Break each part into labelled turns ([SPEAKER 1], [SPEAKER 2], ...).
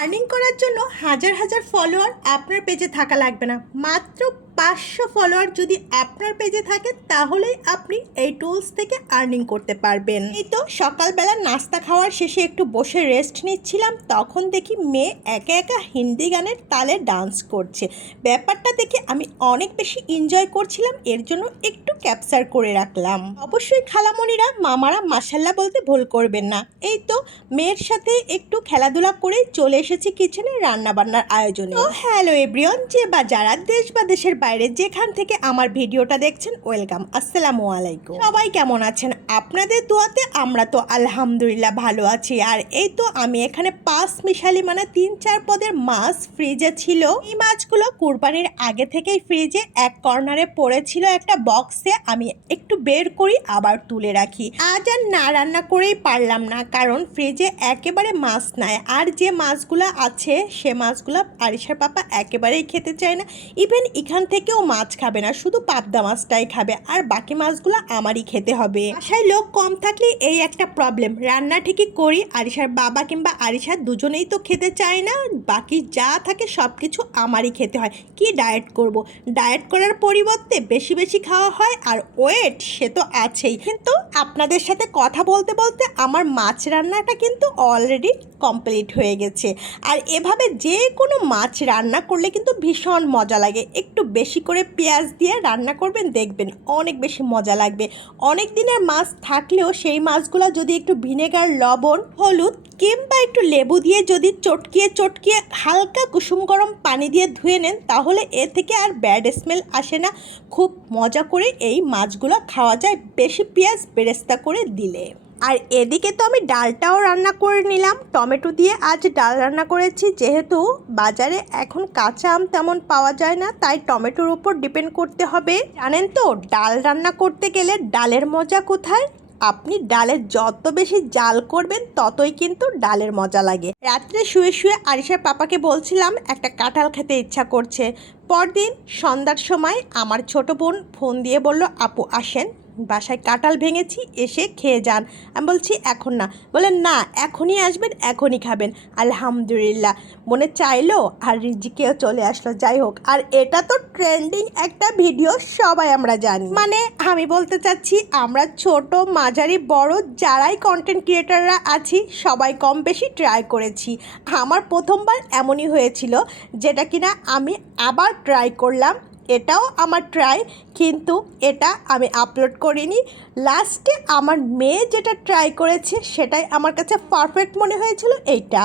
[SPEAKER 1] Earning করার জন্য হাজার হাজার ফলোয়ার আপনার পেজে থাকা লাগবে না। মাত্র পাঁচশো ফলোয়ার যদি আপনার পেজে থাকে, তাহলেই আপনি এই টুলস থেকে আর্নিং করতে পারবেন। এই তো সকালবেলা নাস্তা খাওয়ার শেষে একটু বসে রেস্ট নিচ্ছিলাম, তখন দেখি মেয়ে একা একা হিন্দি গানের তালে ডান্স করছে। ব্যাপারটা দেখে আমি অনেক বেশি এনজয় করছিলাম, এর জন্য একটু ক্যাপচার করে রাখলাম। অবশ্যই খালামণিরা, মামারা মাসাল্লাহ বলতে ভুল করবেন না। এই তো মেয়ের সাথে একটু খেলাধুলা করেই চলে এসেছি কিচেনে রান্নাবান্নার আয়োজনে। হ্যালো এব্রিয়ন যে বা যারা দেশ বা দেশের বাইরে যেখান থেকে আমার ভিডিওটা দেখছেন, ওয়েলকাম, আসসালামু আলাইকুম। সবাই কেমন আছেন? আপনাদের দোয়াতে আমরা তো আলহামদুলিল্লাহ ভালো আছি। আর এই তো আমি এখানে পাঁচ মিশালি মানে তিন চার পদের মাছ ফ্রিজে ছিল। এই মাছগুলো কুরবানির আগে থেকেই ফ্রিজে এক কর্নারে পড়েছিল একটা বক্সে। আমি একটু বের করি, আবার তুলে রাখি। আজ আর না রান্না করেই পারলাম না, কারণ ফ্রিজে একেবারে মাছ নাই। আর যে মাছগুলো আছে, সে মাছগুলো আরিশার পাপা একেবারেই খেতে চায় না। ইভেন এখান থেকেও মাছ খাবে না, শুধু পাবদা মাছটাই খাবে, আর বাকি মাছগুলো আমারই খেতে হবে। বাসায় লোক কম থাকলে এই একটা প্রবলেম রান্না ঠিকই করি, আরিশার বাবা কিংবা আরিশার দুজনেই তো খেতে চায় না, বাকি যা থাকে সব কিছু আমারই খেতে হয়। কি ডায়েট করব? ডায়েট করার পরিবর্তে বেশি বেশি খাওয়া হয়, আর ওয়েট সে তো আছেই। কিন্তু আপনাদের সাথে কথা বলতে বলতে আমার মাছ রান্নাটা কিন্তু অলরেডি কমপ্লিট হয়ে গেছে। আর এভাবে যে কোনো মাছ রান্না করলে কিন্তু ভীষণ মজা লাগে, একটু বেশি করে পেঁয়াজ দিয়ে রান্না করবেন, দেখবেন অনেক বেশি মজা লাগবে। অনেক দিনের মাছ থাকলেও সেই মাছগুলো যদি একটু ভিনেগার, লবণ, হলুদ কিংবা একটু লেবু দিয়ে যদি চটকিয়ে চটকিয়ে হালকা কুসুম গরম পানি দিয়ে ধুয়ে নেন, তাহলে এ থেকে আর ব্যাড স্মেল আসে না। খুব মজা করে এই মাছগুলো খাওয়া যায়। বেশি পেঁয়াজ বেরেস্তা করে দিলে। আর এদিকে তো আমি ডালটাও রান্না করে নিলাম। টমেটো দিয়ে আজ ডাল রান্না করেছি। যেহেতু বাজারে এখন কাঁচা আম তেমন পাওয়া যায় না, তাই টমেটোর উপর ডিপেন্ড করতে হবে। জানেন তো, ডাল রান্না করতে গেলে ডালের মজা কোথায়? আপনি ডালের যত বেশি জাল করবেন, ততই কিন্তু ডালের মজা লাগে। রাত্রে শুয়ে শুয়ে আরিশার পাপাকে বলছিলাম, একটা কাঁঠাল খেতে ইচ্ছা করছে। পরদিন সন্ধ্যার সময় আমার ছোট বোন ফোন দিয়ে বলল, আপু, আসেন। বাসায় কাঁঠাল ভেঙেছি, এসে খেয়ে যান। আমি বলছি, এখন না। বলেন না, এখনই আসবেন, এখনই খাবেন। আলহামদুলিল্লাহ। মনে চাইলো, আর রিজিকেও চলে আসলো। যাই হোক, আর এটা তো ট্রেন্ডিং একটা ভিডিও, সবাই আমরা জানি। মানে আমি বলতে চাচ্ছি, আমরা ছোট, মাঝারি, বড়, যারাই কন্টেন্ট ক্রিয়েটাররা আছি, সবাই কম বেশি ট্রাই করেছি। আমার প্রথমবার এমনই হয়েছিল, যেটা কিনা আমি আবার ট্রাই করলাম। এটাও আমার ট্রাই কিন্তু এটা আমি আপলোড করিনি। লাস্টে আমার মেয়ে যেটা ট্রাই করেছে, সেটাই আমার কাছে পারফেক্ট মনে হয়েছিল এইটা।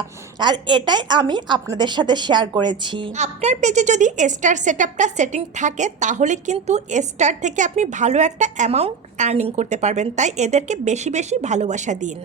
[SPEAKER 1] আর এটাই আমি আপনাদের সাথে শেয়ার করেছি। আপনার পেজে যদি স্টার সেট আপটা সেটিং থাকে, তাহলে কিন্তু স্টার থেকে আপনি ভালো একটা অ্যামাউন্ট আর্নিং করতে পারবেন। তাই এদেরকে বেশি বেশি ভালোবাসা দিন।